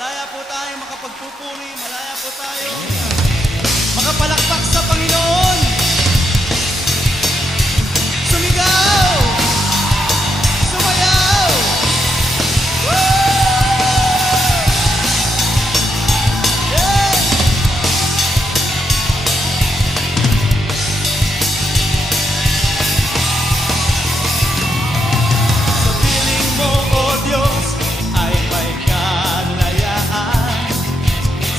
Malaya po tayo makapagpupuri, malaya po tayo makapalakpak sa Panginoon. Sumigaw! Sumayaw! Yeah! Sa piling mo, O Diyos, ay may kalayaan.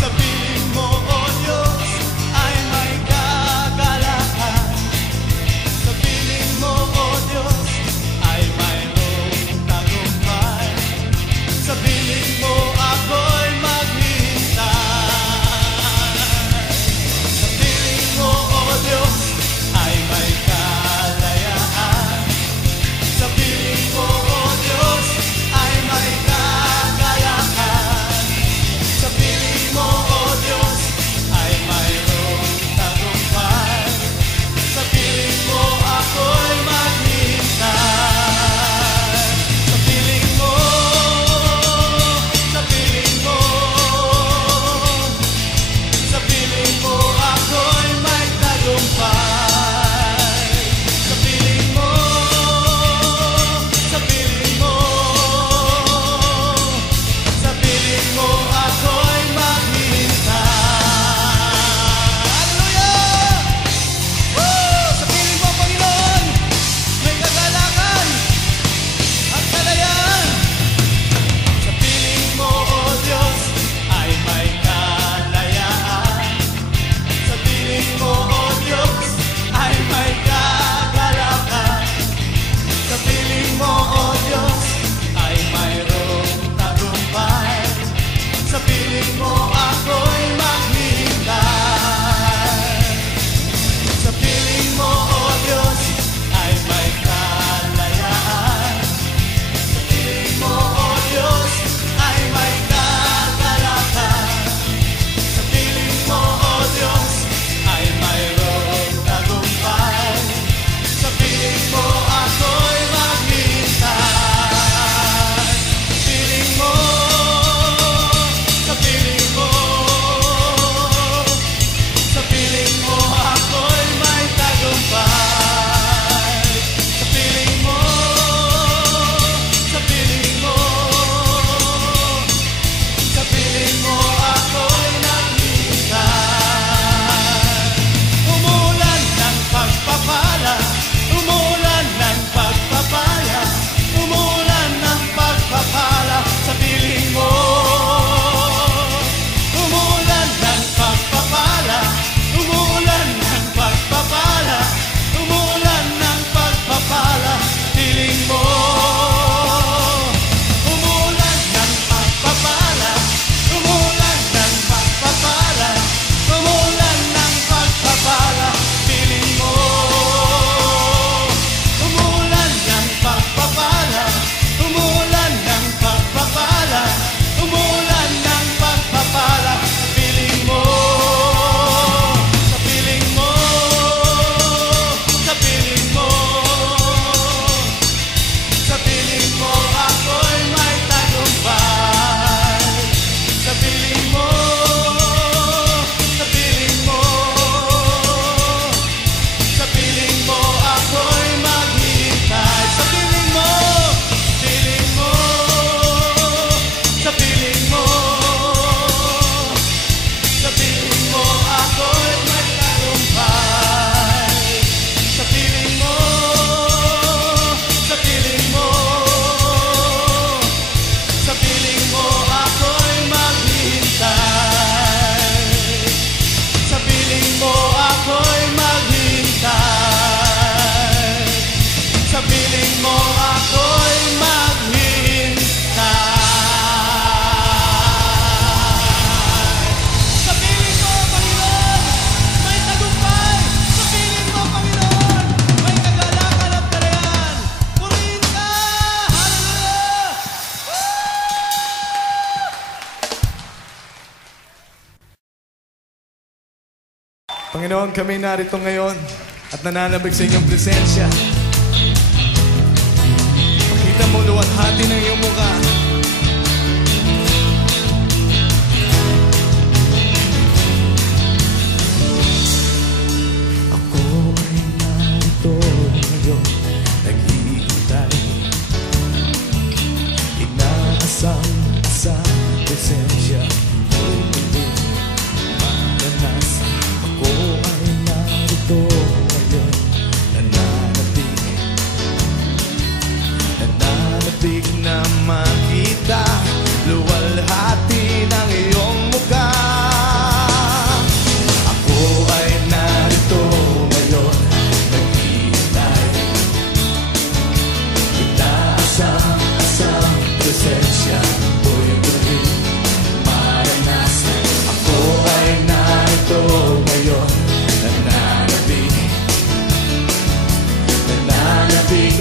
Sa piling mo, O Diyos, ay may kagalakan. Sa piling mo, O Diyos, ay mayroong tagumpay. Sa piling mo, ako'y maghihintay. Sa piling mo, O Diyos, ay may kalayaan. Sa piling mo, O Diyos, ay may kagalakan. Sa piling mo, O Diyos, ay mayroong tagumpay. Sa piling mo, ako'y maghihintay. Sa piling mo, sa piling mo, sa piling mo, ako'y may tagumpay. Sa piling mo, sa piling mo, sa piling mo, ako'y maghihintay. Hallelujah! Woo! Sa piling mo, Panginoon, may kagalakan at kalayaan. Sa piling mo, O Diyos, ay may kalayaan. Sa piling mo, O Diyos, ay may kagalakan. Sa piling mo, O Diyos, ay mayroong tagumpay. Sa piling mo, ako'y maghihintay. Sa piling mo, O Diyos, ay may kalayaan. Sa piling mo, O Diyos, ay may kagalakan. Sa piling mo, O Diyos, ay mayroong tagumpay. Sa piling mo, ako'y maghihintay. Piling mo, sa piling mo, sa piling mo, ako'y may tagumpay. Sa piling mo, sa piling mo, sa piling mo, ako'y naghihintay. Umulan ng pagpapala, umulan ng pagpapala, umulan ng pagpapala sa piling mo. Umulan ng pagpapala, umulan ng pagpapala, umulan ng pagpapala, piling mo. Umulan ng pagpapala, umulan ng pagpapala, umulan ng pagpapala, piling mo. Umulan ng pagpapala, umulan ng pagpapala, umulan ng pagpapala, piling mo. Sa piling mo, sa piling mo, sa piling mo, ako'y may tagumpay. Sa piling mo, sa piling mo, sa piling mo, ako'y maghihintay. Sa piling mo, piling mo, sa piling mo, sa piling mo, ako'y may tagumpay. Sa piling mo, sa piling mo, sa piling mo, ako'y maghihintay. Sa piling mo, ako'y maghihintay. Sa piling mo, ako'y maghihintay. Sa piling mo, Panginoon, may tagumpay. Sa piling mo, Panginoon, may kagalakan at kalayaan. Purihin ka! Hallelujah! Panginoon, kami narito ngayon at nananabig sa inyong presensya. Pakita mo luwalhati ng iyong mukha. presensya mo'y muli maranasan. Ako ay narito ngayon, nananapig na makita luwalhati ng iyong mukha. Ako ay narito ngayon, naghihintay, inaasang presensya mo'y muli maranasan. Ako ay narito ngayon, nananapig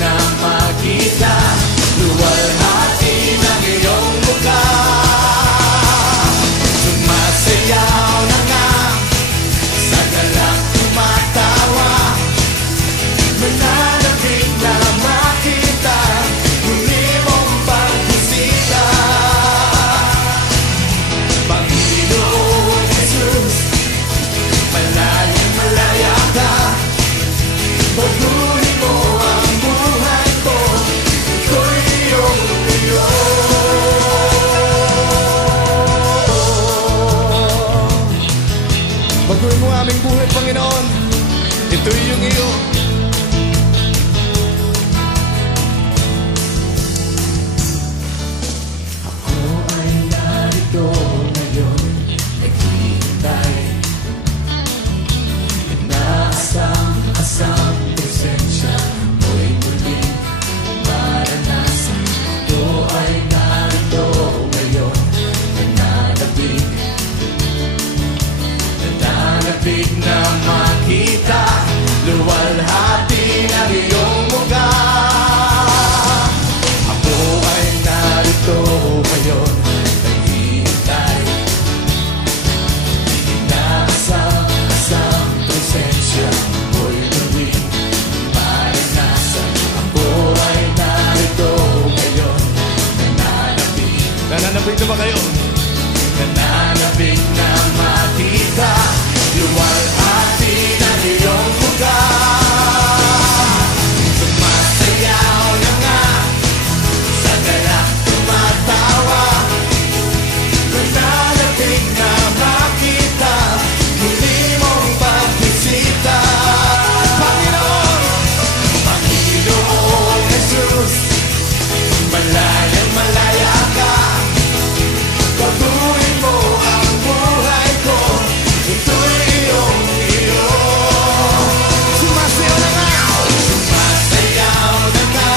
na makita luwalhati ng iyong mukha. Sumasayaw na nga, sa galak tumatawa, nananapig na makita muli mong pagbisita. Panginoong Jesus, malayang malaya ka, pagkuhin mo ang buhay ko, ito'y iyong iyo. Pagkuhin mo aming buhay, Panginoon, ito'y iyong iyo. Ako ay narito ngayon, naghihintay, inaasang presensya mo'y muli maranasan. Ako ay narito ngayon, nananapig na makita luwalhati ng iyong mukha. Ako ay narito ngayon, naghihintay, inaasang presensya mo'y muli maranasan. Ako ay narito ngayon, nananapig na ba kayo? Nananapig na makita luwalhati ng iyong mukha. Sumasayaw na nga, sa galak tumatawa, nananapig na makita muli mong pagbisita. Panginoon, Panginoong Jesus, malayang malaya ka, pagkuhin mo ang buhay ko, ito'y iyong iyo. Sumasayaw na nga,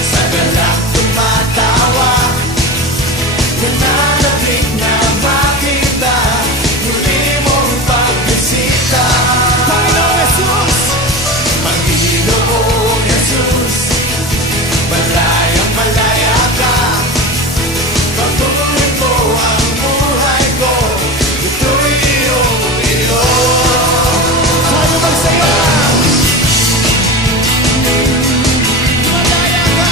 sa galak tumatawa, nananapig na makita muli mong pagbisita. Panginoong Jesus, Panginoong Jesus, malayang malaya ka, pagkuhin mo ang buhay ko, ito'y iyong iyo. Tayo magsayaw! Malaya ka!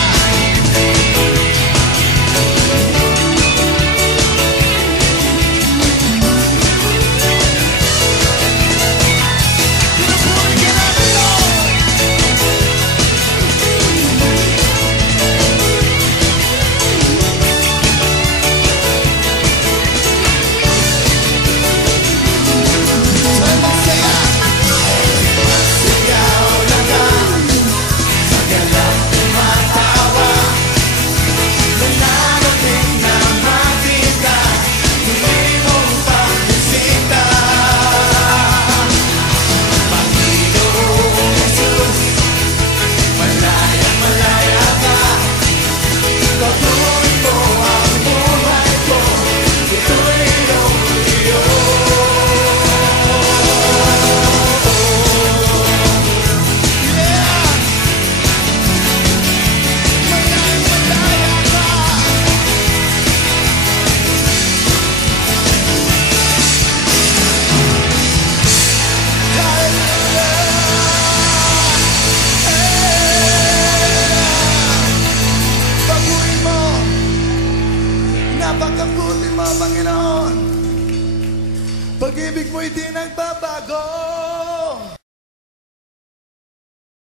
Pinupuri ka namin, Lord! Tayo magsayaw! Sumasayaw na nga, sa galak tumatawa, nananapig na makita muli mong pagbisita. Panginoong Jesus, malayang malaya ka, pagkuhin mo ang buhay ko, ito'y iyong iyo. Yeah! Malayang malaya ka. Pagkuhin mo, napakabuti mo, Panginoon. Pag-ibig mo'y di nagbabago.